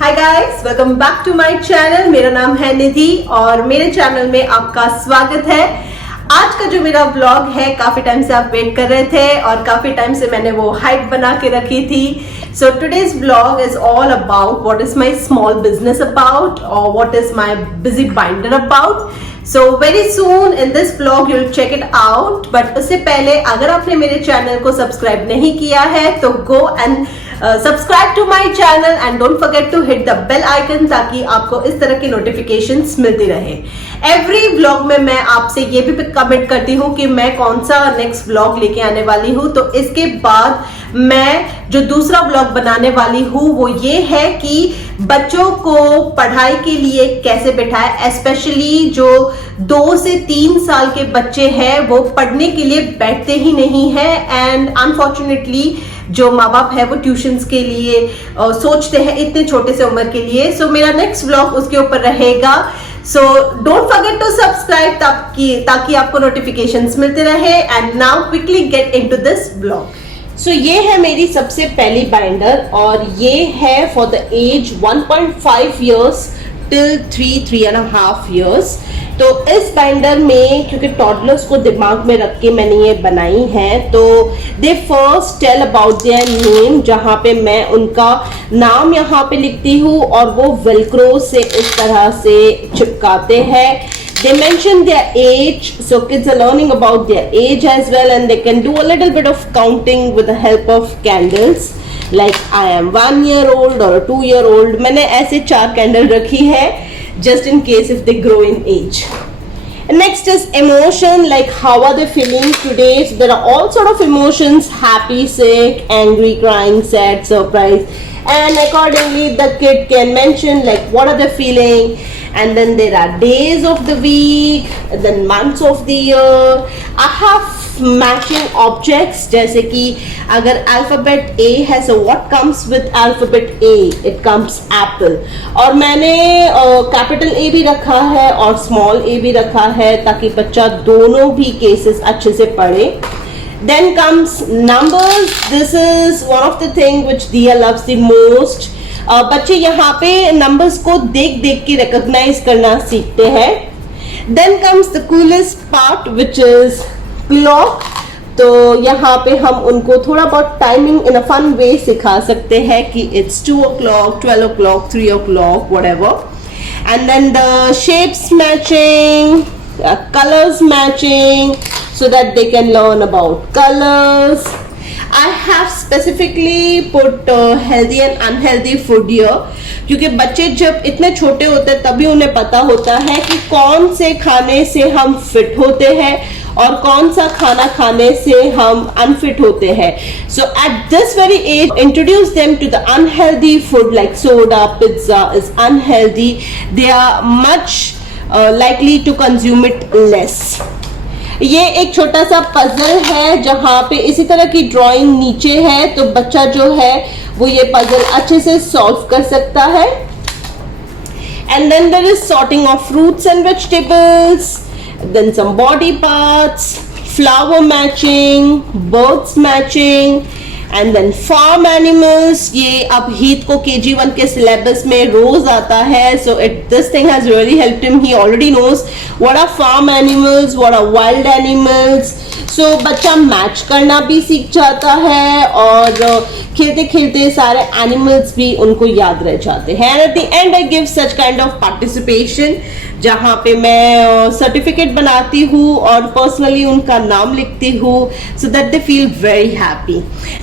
Hi guys, welcome back to my channel. मेरा नाम है निधि और मेरे चैनल में आपका स्वागत है। आज का जो मेरा व्लॉग है, काफी टाइम से आप वेट कर रहे थे और काफी टाइम से मैंने वो हाइप बना के रखी थी। So today's vlog is all about what is my small business about और what is my busy binder about. So very soon in this blog you'll check it out. But उससे पहले अगर आपने मेरे चैनल को सब्सक्राइब नहीं किया है तो go and subscribe to my channel and don't forget to hit the bell icon, ताकि आपको इस तरह की नोटिफिकेशंस मिलती रहे। एवरी व्लॉग में मैं आपसे ये भी कमेंट करती हूँ कि मैं कौन सा नेक्स्ट व्लॉग लेके आने वाली हूँ। तो इसके बाद मैं जो दूसरा व्लॉग बनाने वाली हूँ वो ये है कि बच्चों को पढ़ाई के लिए कैसे बिठाए। स्पेशली जो 2 से 3 साल के बच्चे हैं वो पढ़ने के लिए बैठते ही नहीं है एंड अनफॉर्चुनेटली जो माँ बाप है वो ट्यूशंस के लिए सोचते हैं इतने छोटे से उम्र के लिए। सो मेरा नेक्स्ट व्लॉग उसके ऊपर रहेगा। So don't forget to subscribe ताकि आपको नोटिफिकेशंस मिलते रहे। And now quickly get into this vlog. So ये है मेरी सबसे पहली बाइंडर और ये है for the age 1.5 years till 3.5 years. तो इस बाइंडर में क्योंकि टॉडलर्स को दिमाग में रख के मैंने ये बनाई है, तो they first tell about their name, जहाँ पे मैं उनका नाम यहाँ पे लिखती हूँ और वो वेलक्रो से इस तरह से चिपकाते हैं। They mention their age, so kids are learning about their age as well, and they can do a little bit of counting with the help of candles. Like I am 1 year old or a 2 year old. मैंने ऐसे 4 candle रखी है just in case if they grow in age. And next is emotion, like how are they feeling today? So there are all sort of emotions: happy, sick, angry, crying, sad, surprised. And accordingly the kid can mention like what are they feeling. And then there are days of the week, then months of the year. I have matching objects, जैसे कि अगर alphabet A है, so what comes with alphabet A? It comes apple. और मैंने capital A भी रखा है और small a भी रखा है ताकि बच्चा दोनों भी cases अच्छे से पढ़े। Then comes numbers. This is one of the thing which Dia loves the most. बच्चे यहाँ पे नंबर्स को देख देख के रिकॉग्नाइज करना सीखते हैं। Then comes the coolest part which is clock. तो यहाँ पे हम उनको थोड़ा बहुत timing in a fun way सिखा सकते हैं कि it's 2 o'clock, 12 o'clock, 3 o'clock, whatever. And then the shapes matching, colors matching, so that they can learn about colors. I have specifically put healthy and unhealthy food here, क्योंकि बच्चे जब इतने छोटे होते हैं तभी उन्हें पता होता है कि कौन से खाने से हम फिट होते हैं और कौन सा खाना खाने से हम अनफिट होते हैं। So at this very age, introduce them to the unhealthy food like soda, pizza is unhealthy. They are much likely to consume it less. ये एक छोटा सा पजल है जहाँ पे इसी तरह की ड्राइंग नीचे है, तो बच्चा जो है वो ये पजल अच्छे से सॉल्व कर सकता है। And then there is sorting of fruits and vegetables, then some body parts, flower matching, birds matching, and then farm animals. ये अब हीत को KG1 के सिलेबस में रोज आता है, so this thing has really helped him. He already knows what are farm animals, what are wild animals. So बच्चा मैच करना भी सीख जाता है और खेलते खेलते सारे एनिमल्स भी उनको याद रह जाते हैं। And at the and I give such kind of participation, जहाँ पे मैं सर्टिफिकेट बनाती हूँ और पर्सनली उनका नाम लिखती हूँ, so that they feel very happy.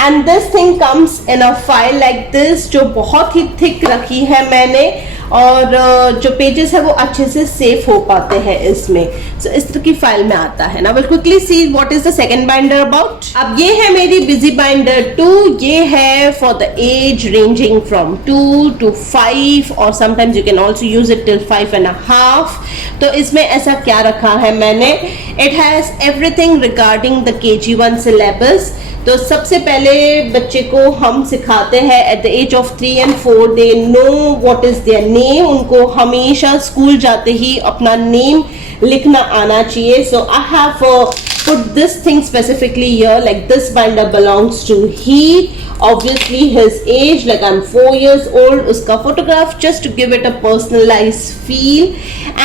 And this thing comes in a file like this, जो बहुत ही थिक रखी है मैंने, और जो पेजेस है वो अच्छे से सेफ हो पाते हैं इसमें। so, इस तरह की फाइल में आता है ना। Will quickly see what is the second binder about. अब ये है मेरी बिजी बाइंडर 2। ये है for the age ranging from 2 to 5 और sometimes you can also use it till 5.5। तो इसमें ऐसा क्या रखा है मैंने, it has everything regarding the KG1 syllabus. तो सबसे पहले बच्चे को हम सिखाते हैं at the age of 3 and 4 they know what is their name. उनको हमेशा स्कूल जाते ही अपना नेम लिखना आना चाहिए। So I have put this thing specifically here, like this binder belongs to he obviously his age, like I'm 4 years old, uska photograph just to give it a personalized feel.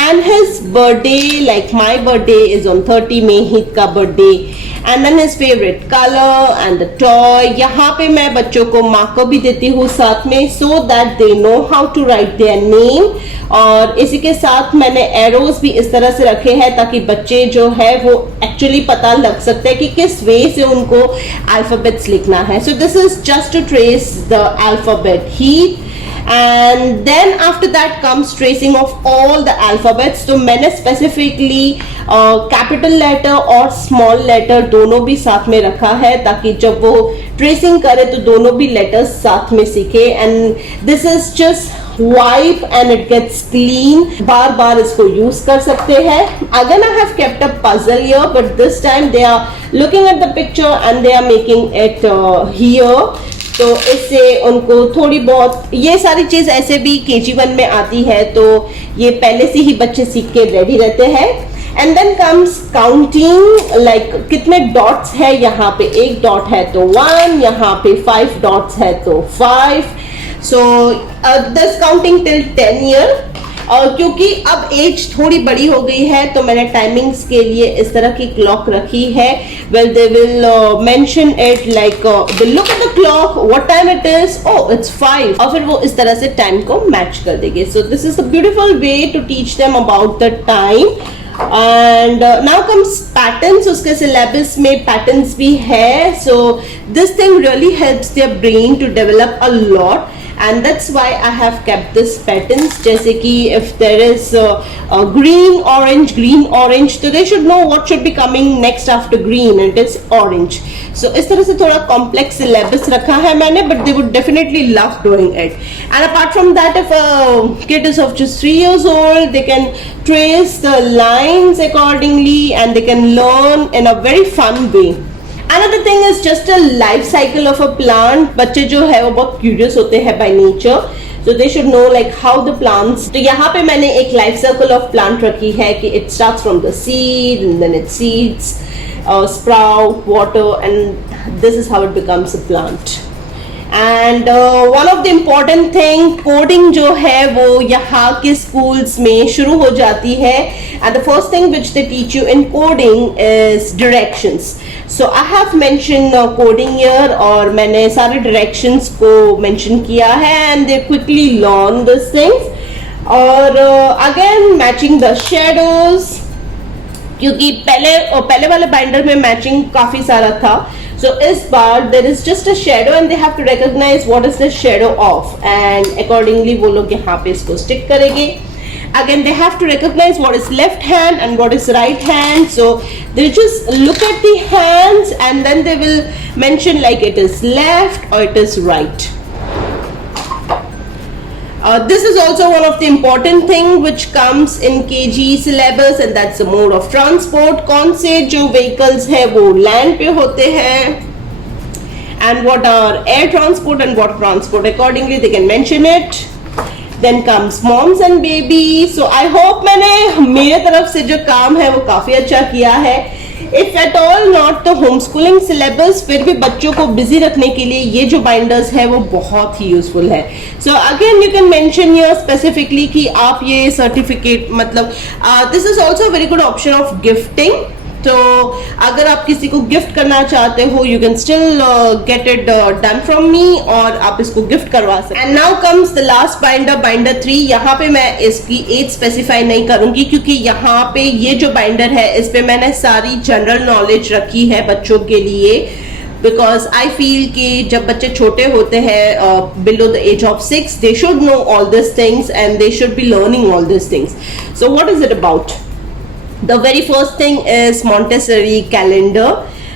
And his birthday, like my birthday is on 30 May, Heath ka birthday, and then his favorite color and the toy. यहाँ पे मैं बच्चों को marker भी देती हूँ साथ में, so that they know how to write their name. और इसी के साथ मैंने एरोज भी इस तरह से रखे हैं ताकि बच्चे जो है वो एक्चुअली पता लग सकते हैं कि किस वे से उनको अल्फाबेट्स लिखना है. So this is just to trace the alphabet Heath. And then after that comes tracing of all the alphabets. तो मैंने specifically कैपिटल लेटर और स्मॉल लेटर दोनों भी साथ में रखा है ताकि जब वो ट्रेसिंग करे तो दोनों भी लेटर्स साथ में सीखे. And this is just wipe and it gets clean. बार बार इसको यूज कर सकते हैं. Again I have kept a puzzle here, but this time they are looking at the picture and they are making it here. तो इससे उनको थोड़ी बहुत ये सारी चीज ऐसे भी KG1 में आती है, तो ये पहले से ही बच्चे सीख के रेडी रहते हैं. And then comes counting, like कितने डॉट्स है. यहाँ पे एक डॉट है तो 1, यहाँ पे 5 डॉट्स है तो 5. So this counting till 10 year. और क्योंकि अब एज थोड़ी बड़ी हो गई है तो मैंने टाइमिंग्स के लिए इस तरह की क्लॉक रखी है. Well they will mention it like they look at the clock, what time it is, oh it's 5, और फिर वो इस तरह से टाइम को मैच कर देंगे. So this is a beautiful way to teach them about the time. And now comes patterns. उसके सिलेबस में पैटर्न्स भी है. So this thing really helps their brain to develop a lot. And that's why I have kept this patterns. जैसे कि if there is green, orange, so they should know what should be coming next after green, and it is orange. So इस तरह से थोड़ा complex syllabus रखा है मैंने, but they would definitely love doing it. And apart from that, if a kid is of just 3 years old, they can trace the lines accordingly, and they can learn in a very fun way. Another thing is just a life cycle of a plant. बच्चे जो है वो बहुत curious होते हैं by nature, so they should know like how the plants. तो यहाँ पे मैंने एक life cycle of plant रखी है कि it starts from the seed and then it seeds, sprout, water, and this is how it becomes a plant. And one of the important thing, coding जो है वो यहाँ के schools में शुरू हो जाती है. And the first thing which they teach you in coding is directions. So I have mentioned coding here, और मैंने सारे directions को mention किया है, and they quickly learn these things. और again matching the shadows, क्योंकि पहले वाले बाइंडर में मैचिंग काफी सारा था. So इस बार there is just a shadow and they have to recognize what is the shadow of, and accordingly वो लोग यहाँ पे इसको stick करेंगे. Again they have to recognize what is left hand and what is right hand. So they just look at the hands and then they will mention like it is left or it is right. This is also one of the important thing which comes in KG syllabus, and that's the mode of transport. कौन से जो vehicles है वो land पे होते हैं, and what are air transport and water transport. Accordingly they can mention it. Then comes moms and baby. So I hope मैंने मेरे तरफ से जो काम है वो काफी अच्छा किया है. If at all not तो homeschooling syllabus फिर भी बच्चों को busy रखने के लिए ये जो binders है वो बहुत ही useful है. So again you can mention here specifically कि आप ये certificate मतलब this is also a very good option of gifting. तो अगर आप किसी को गिफ्ट करना चाहते हो, you can still get it done from me, और आप इसको गिफ्ट करवा सकते. And now comes the last binder, binder 3. यहाँ पे मैं इसकी एज स्पेसिफाई नहीं करूंगी क्योंकि यहाँ पे ये जो बाइंडर है इस पे मैंने सारी जनरल नॉलेज रखी है बच्चों के लिए. बिकॉज आई फील कि जब बच्चे छोटे होते हैं below the age of 6, they should know all this things and they should be learning all this things. So what is it about? The very first thing is Montessori calendar,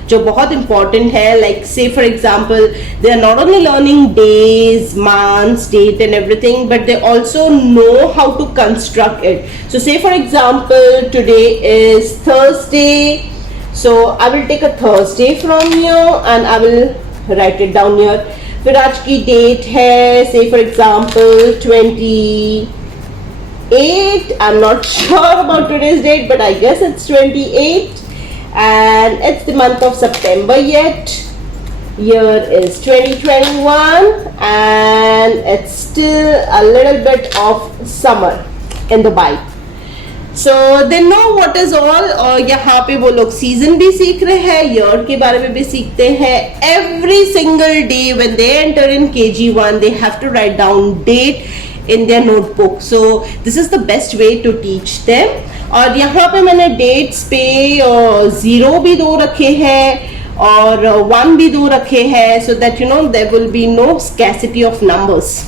जो बहुत important है. Like say for example, they are not only learning days, months, date and everything, but they also know how to construct it. So say for example, today is Thursday, so I will take a Thursday from here and I will write it down here. फिर आज की date है, say for example 28. I'm not sure about today's date, but I guess it's 28, and it's the month of September yet. Year is 2021 and it's still a little bit of summer in Dubai. So they know what is all. और यहाँ पे वो लोग season भी सीख रहे हैं, year के बारे में भी सीखते हैं. Every single day when they enter in KG1 they have to write down date in their notebook. So this is the best way to teach them. और यहाँ पे मैंने डेट्स पे 0 भी 2 रखे हैं और 1 भी 2 रखे हैं, so that you know there will be no scarcity of numbers.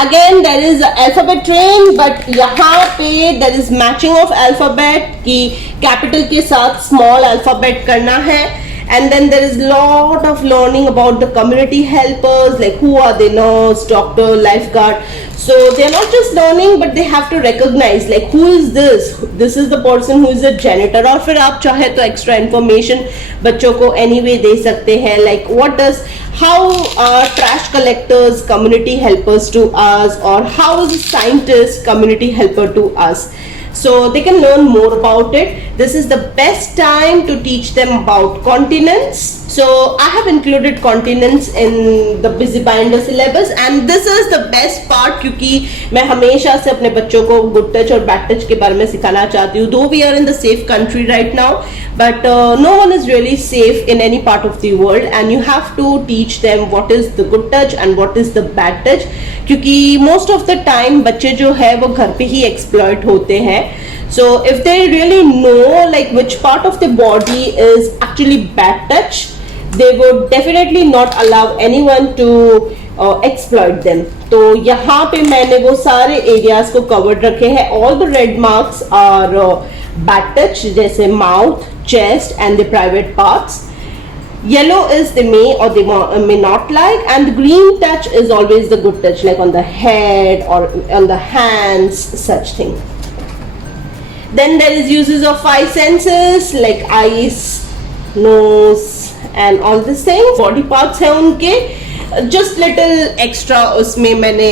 Again there is alphabet train, but यहाँ पे there is matching of alphabet कि capital के साथ small alphabet करना है. And then there is lot of learning about the community helpers, like who are they, nurse, doctor, lifeguard. So they are not just learning, but they have to recognize like who is this. This is the person who is a janitor. और फिर आप चाहे तो extra information बच्चों को anyway दे सकते हैं, like what does, how are trash collectors community helpers to us, or how is a scientist community helper to us. So they can learn more about it. This is the best time to teach them about continents. So I have included continents in the busy binder syllabus, and this is the best part क्योंकि मैं हमेशा से अपने बच्चों को good touch और bad touch के बारे में सिखाना चाहती हूँ. Though we are in the safe country right now, but no one is really safe in any part of the world, and you have to teach them what is the good touch and what is the bad touch. क्योंकि most of the time बच्चे जो है वो घर पे ही exploit होते हैं. So if they really know like which part of the body is actually bad touch, they would definitely not allow anyone to exploit them. तो यहाँ पे मैंने वो सारे areas को covered रखे हैं. All the red marks are bad touch, जैसे mouth, chest and the private parts. Yellow is they may or they may not like, and the green touch is always the good touch, like on the head or on the hands, such thing. Then there is uses of 5 senses like eyes, nose and all these things. Body parts है उनके, just little extra उसमें मैंने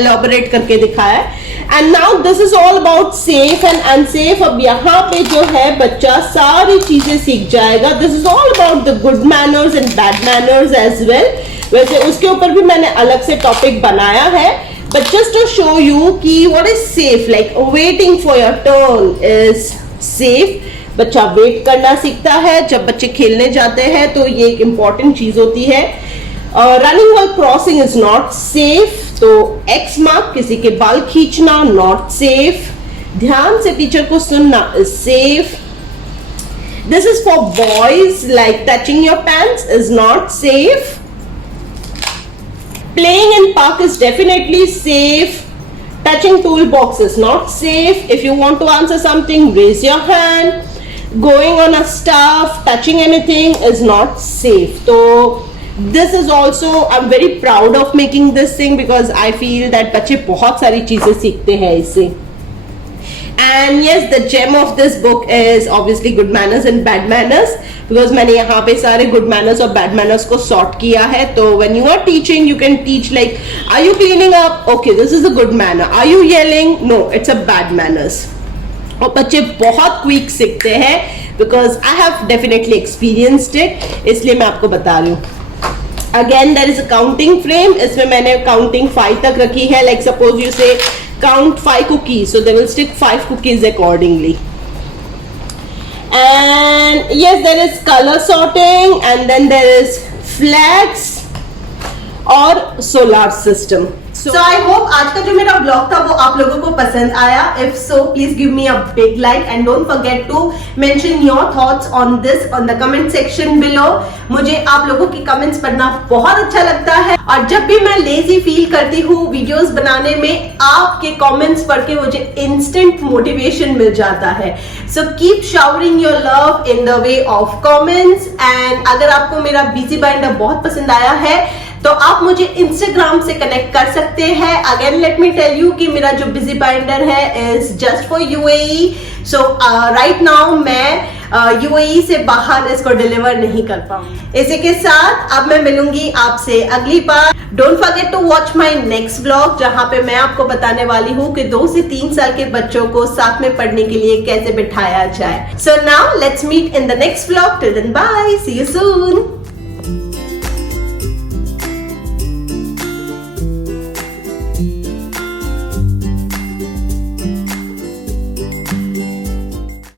elaborate करके दिखाया है. And now this is all about safe and unsafe. अब यहाँ पे जो है बच्चा सारी चीजें सीख जाएगा. This is all about the good manners and bad manners as well. वैसे उसके ऊपर भी मैंने अलग से टॉपिक बनाया है. But just to show you कि what is safe, like waiting for your turn is safe. बच्चा वेट करना सीखता है. जब बच्चे खेलने जाते हैं तो ये एक इम्पॉर्टेंट चीज होती है. Running while crossing is not safe. तो एक्स मार्क, किसी के बाल खींचना नॉट सेफ. ध्यान से टीचर को सुनना is safe. This is for boys, like touching your pants is not safe. Playing in park is definitely safe. Touching toolbox is not safe. If you want to answer something, raise your hand. Going on a stuff, touching anything is not safe. So this is also, I'm very proud of making this thing because I feel that बच्चे बहुत सारी चीजें सीखते हैं इससे. And yes, the gem of this book is obviously good manners and bad manners, because मैंने यहाँ पे सारे good manners और bad manners को sort किया है. तो when you are teaching, you can teach like, are you cleaning up? Okay, this is a good manner. Are you yelling? No, it's a bad manners. और बच्चे बहुत quick सीखते हैं because I have definitely experienced it, इसलिए मैं आपको बता रही हूँ. Again, there is a counting frame. इसमें मैंने counting 5 तक रखी है. Like suppose you say count 5 cookies, so they will stick 5 cookies accordingly. And yes, there is color sorting, and then there is flags or solar system. So I hope आज का जो मेरा blog था वो आप लोगों को पसंद आया. If so, please give me a big like and don't forget to mention your thoughts on this on the comment section below. मुझे आप लोगों की कमेंट्स पढ़ना बहुत अच्छा लगता है, और जब भी मैं लेजी फील करती हूँ वीडियोस बनाने में, आपके कमेंट्स पढ़ के मुझे इंस्टेंट मोटिवेशन मिल जाता है. So keep showering your love in the way of comments. And अगर आपको मेरा बिजी बाइंडर बहुत पसंद आया है तो आप मुझे इंस्टाग्राम से कनेक्ट कर सकते हैं. Again let me tell you कि मेरा जो बिजी बाइंडर है is just for UAE. So right now मैं यूएई से बाहर इसको डिलीवर नहीं कर पाऊंगी. इसी के साथ अब मैं मिलूंगी आपसे अगली बार. Don't forget to watch my next blog, जहां पे मैं आपको बताने वाली हूँ कि 2 से 3 साल के बच्चों को साथ में पढ़ने के लिए कैसे बिठाया जाए. So now let's meet in the next blog. Till then bye, see you soon.